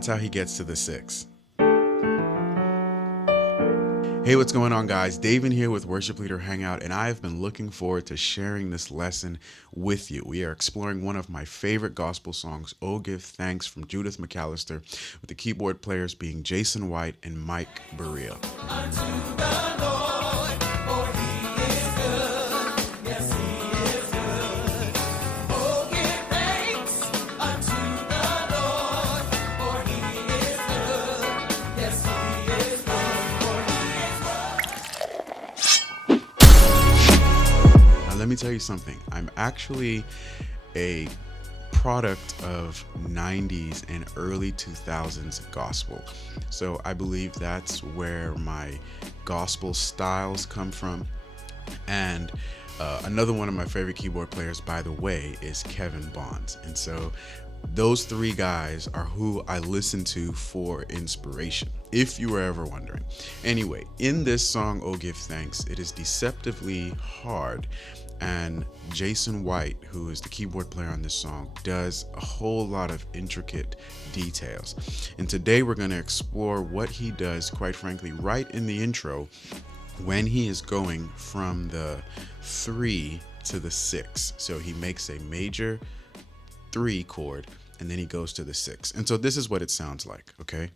that's how he gets to the 6. Hey, what's going on, guys? Dave in here with Worship Leader Hangout, and I have been looking forward to sharing this lesson with you. We are exploring one of my favorite gospel songs, "Oh Give Thanks," from Judith McAllister, with the keyboard players being Jason White and Mike Bereal. Let me tell you something. I'm actually a product of 90s and early 2000s gospel. So I believe that's where my gospel styles come from. And another one of my favorite keyboard players, by the way, is Kevin Bonds. And so those three guys are who I listen to for inspiration, if you were ever wondering. Anyway, in this song, "Oh Give Thanks," it is deceptively hard. And Jason White, who is the keyboard player on this song, does a whole lot of intricate details. And today we're going to explore what he does, quite frankly, right in the intro when he is going from the 3 to the 6. So he makes a major 3 chord and then he goes to the 6. And so this is what it sounds like, okay?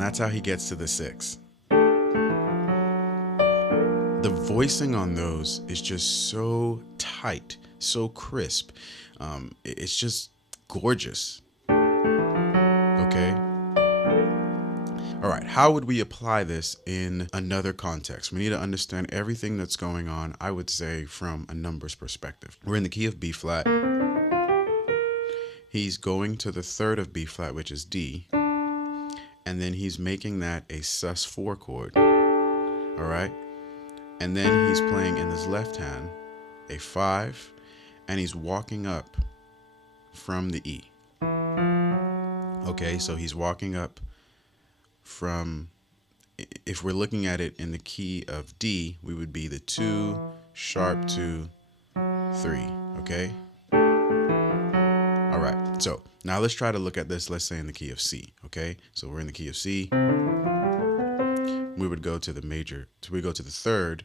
That's how he gets to the 6. The voicing on those is just so tight, so crisp. It's just gorgeous. Okay. All right. How would we apply this in another context? We need to understand everything that's going on, I would say, from a numbers perspective. We're in the key of B flat. He's going to the 3rd of B flat, which is D. And then he's making that a sus4 chord, all right? And then he's playing in his left hand a 5, and he's walking up from the E. Okay, so he's walking up from, if we're looking at it in the key of D, we would be the 2, sharp 2, 3, okay? All right, so now let's try to look at this, let's say in the key of C, okay? So we're in the key of C. We would go to the major, we go to the 3rd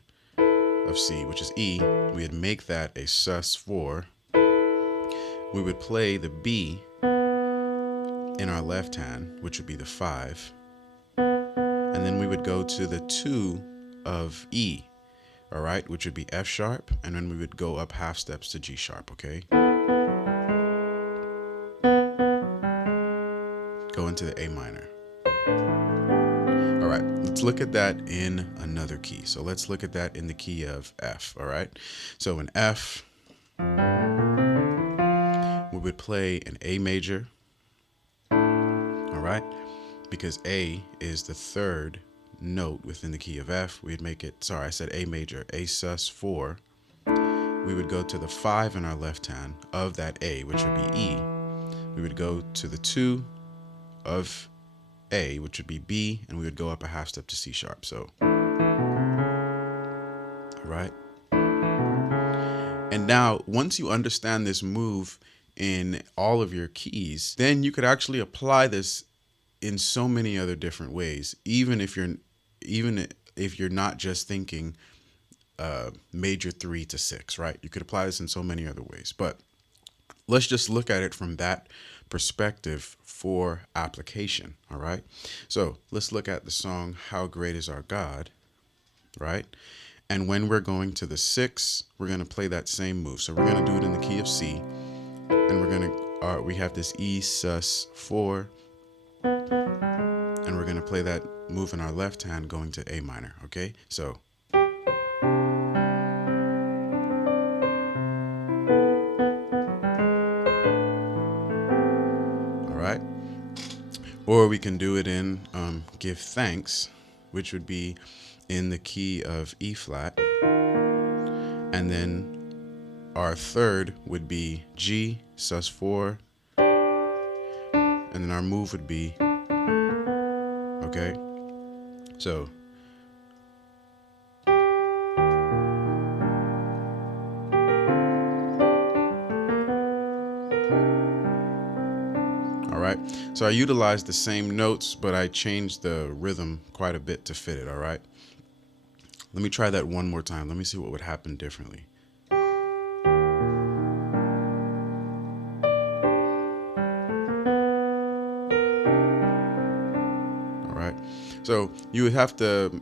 of C, which is E. We'd make that a sus4. We would play the B in our left hand, which would be the 5. And then we would go to the 2 of E, all right, which would be F sharp. And then we would go up half steps to G sharp, okay? Go into the A minor. All right, let's look at that in another key. So let's look at that in the key of F, all right? So in F, we would play an A major, all right? Because A is the 3rd note within the key of F. We'd make it, sorry, I said A major, A sus4. We would go to the 5 in our left hand of that A, which would be E. We would go to the 2 of A, which would be B, and we would go up a half step to C sharp. So, all right. And now, once you understand this move in all of your keys, then you could actually apply this in so many other different ways, even if you're not just thinking major 3 to 6, right? You could apply this in so many other ways, but let's just look at it from that perspective for application, all right? So let's look at the song, "How Great Is Our God," right? And when we're going to the 6, we're going to play that same move. So we're going to do it in the key of C, and we're going to, we have this E sus4, and we're going to play that move in our left hand going to A minor, okay? So, or we can do it in "Give Thanks," which would be in the key of E flat. And then our 3rd would be G sus4. And then our move would be, okay? So right? So I utilized the same notes, but I changed the rhythm quite a bit to fit it, all right? Let me try that one more time. Let me see what would happen differently. All right. So you would have to,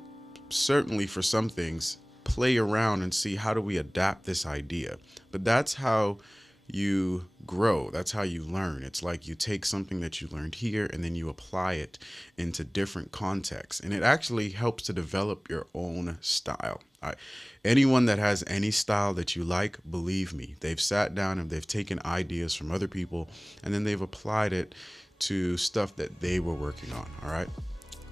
certainly for some things, play around and see how do we adapt this idea. But that's how you grow. That's how you learn. It's like you take something that you learned here and then you apply it into different contexts. And it actually helps to develop your own style. Anyone that has any style that you like, believe me, they've sat down and they've taken ideas from other people and then they've applied it to stuff that they were working on. All right.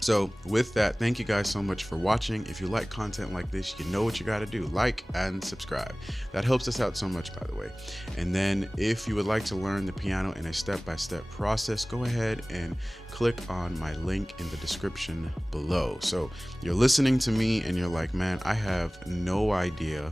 So with that, thank you guys so much for watching. If you like content like this, you know what you got to do. Like and subscribe. That helps us out so much, by the way. And then if you would like to learn the piano in a step-by-step process, go ahead and click on my link in the description below. So you're listening to me and you're like, man, I have no idea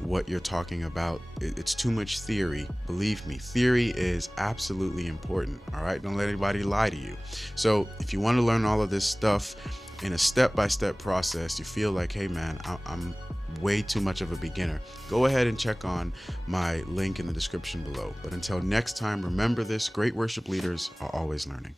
what you're talking about. It's too much theory. Believe me, theory is absolutely important. All right, don't let anybody lie to you. So if you want to learn all of this stuff in a step-by-step process, you feel like, hey man, I'm way too much of a beginner, go ahead and check on my link in the description below. But until next time, remember this: great worship leaders are always learning.